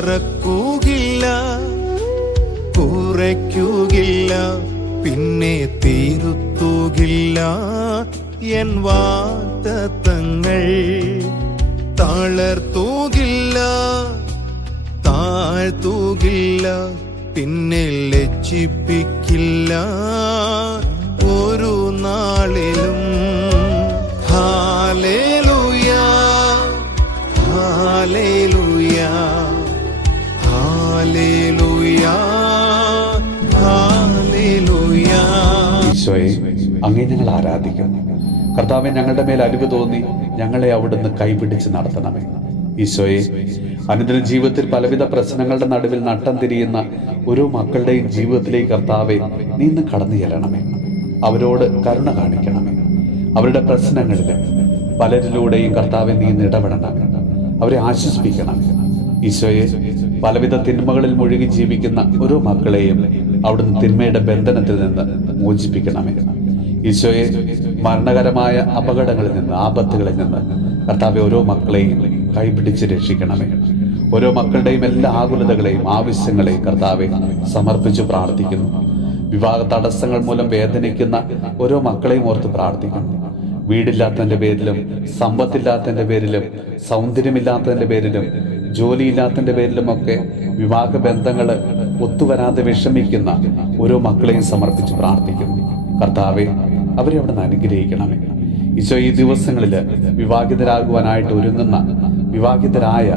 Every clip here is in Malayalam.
മറക്കുകയില്ല, കുറയ്ക്കുകയില്ല, പിന്നെ തിരുത്തുകില്ല എൻ വാഗ്ദത്തങ്ങൾ. തളർത്തുകില്ല, താഴ്ത്തുകില്ല, പിന്നെ ലജ്ജിപ്പിക്കില്ല ഒരു നാളിലും. Hallelujah, hallelujah, hallelujah, hallelujah. ഈശോയെ, അങ്ങേ ഞങ്ങൾ ആരാധിക്കുന്നു. കർത്താവെ, ഞങ്ങളുടെ മേൽ അലിവ് തോന്നി ഞങ്ങളെ അവിടുന്ന് കൈപിടിച്ച് നടത്തണമേ. ഈശോയെ, അനുദിന ജീവിതത്തിൽ പലവിധ പ്രശ്നങ്ങളുടെ നടുവിൽ നട്ടം തിരിയുന്ന ഓരോ മക്കളുടെയും ജീവിതത്തിലേക്ക് കർത്താവെ നീ ഇന്ന് കടന്നു ചെല്ലണമേ. അവരോട് കരുണ കാണിക്കണമേ. അവരുടെ പ്രശ്നങ്ങളിൽ പലരിലൂടെയും കർത്താവെ നീ ഇന്ന് ഇടപെടണമേ. അവരെ ആശ്വസിപ്പിക്കണമേ. ഈശോയെ, പലവിധ തിന്മകളിൽ മുഴുകി ജീവിക്കുന്ന ഓരോ മക്കളെയും അവിടുന്ന് തിന്മയുടെ ബന്ധനത്തിൽ നിന്ന് മോചിപ്പിക്കണമേ. ഈശോയെ, മരണകരമായ അപകടങ്ങളിൽ നിന്ന്, ആപത്തുകളിൽ നിന്ന് കർത്താവെ ഓരോ മക്കളെയും കൈപിടിച്ച് രക്ഷിക്കണമേ. ഓരോ മക്കളുടെയും എല്ലാ ആകുലതകളെയും ആവശ്യങ്ങളെയും കർത്താവെ സമർപ്പിച്ചു പ്രാർത്ഥിക്കുന്നു. വിവാഹ തടസ്സങ്ങൾ മൂലം വേദനിക്കുന്ന ഓരോ മക്കളെയും ഓർത്ത് പ്രാർത്ഥിക്കുന്നു. വീടില്ലാത്തതിന്റെ പേരിലും, സമ്പത്തില്ലാത്തതിന്റെ പേരിലും, സൗന്ദര്യമില്ലാത്തതിന്റെ പേരിലും, ജോലിയില്ലാത്തതിന്റെ പേരിലുമൊക്കെ വിവാഹ ബന്ധങ്ങൾ ഒത്തുവരാതെ വിഷമിക്കുന്ന ഓരോ മക്കളെയും സമർപ്പിച്ച് പ്രാർത്ഥിക്കുന്നു. കർത്താവെ, അവരെ അവിടെ നിന്ന് അനുഗ്രഹിക്കണമേ. ഈശോ, ഈ ദിവസങ്ങളിൽ വിവാഹിതരാകുവാനായിട്ട് ഒരുങ്ങുന്ന വിവാഹിതരായ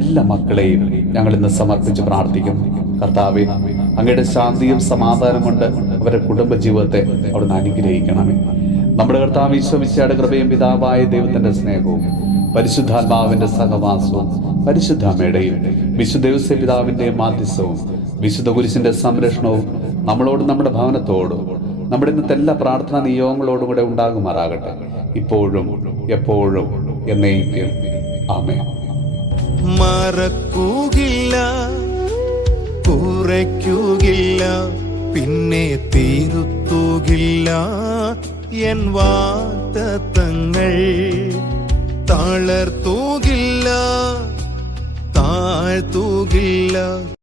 എല്ലാ മക്കളെയും ഞങ്ങൾ ഇന്ന് സമർപ്പിച്ച് പ്രാർത്ഥിക്കുന്നു. കർത്താവെ, അങ്ങയുടെ ശാന്തിയും സമാധാനം കൊണ്ട് അവരുടെ കുടുംബ ജീവിതത്തെ അവിടുന്ന് അനുഗ്രഹിക്കണമേ. നമ്മുടെ കർത്താവ് ഈശോ മിശിഹായുടെ കൃപയും പിതാവായ ദൈവത്തിന്റെ സ്നേഹവും പരിശുദ്ധാത്മാവിന്റെ സഹവാസവും പരിശുദ്ധ അമ്മയുടെയും വിശുദ്ധ ഔസേപ്പ് പിതാവിന്റെയും മാധ്യസ്ഥവും വിശുദ്ധ കുരിശിന്റെ സംരക്ഷണവും നമ്മളോടും നമ്മുടെ ഭവനത്തോടും നമ്മുടെ ഇന്നത്തെ എല്ലാ പ്രാർത്ഥനാ നിയോഗങ്ങളോടും കൂടെ ഉണ്ടാകുമാറാകട്ടെ, ഇപ്പോഴും എപ്പോഴും എന്നേക്കും. ആമേൻ. മറക്കുകയില്ല, കുറയ്ക്കുകയില്ല, പിന്നെ തിരുത്തുകില്ല എൻ വാഗ്ദത്തങ്ങൾ. തളർത്തുകില്ല, താഴ്ത്തുകില്ല,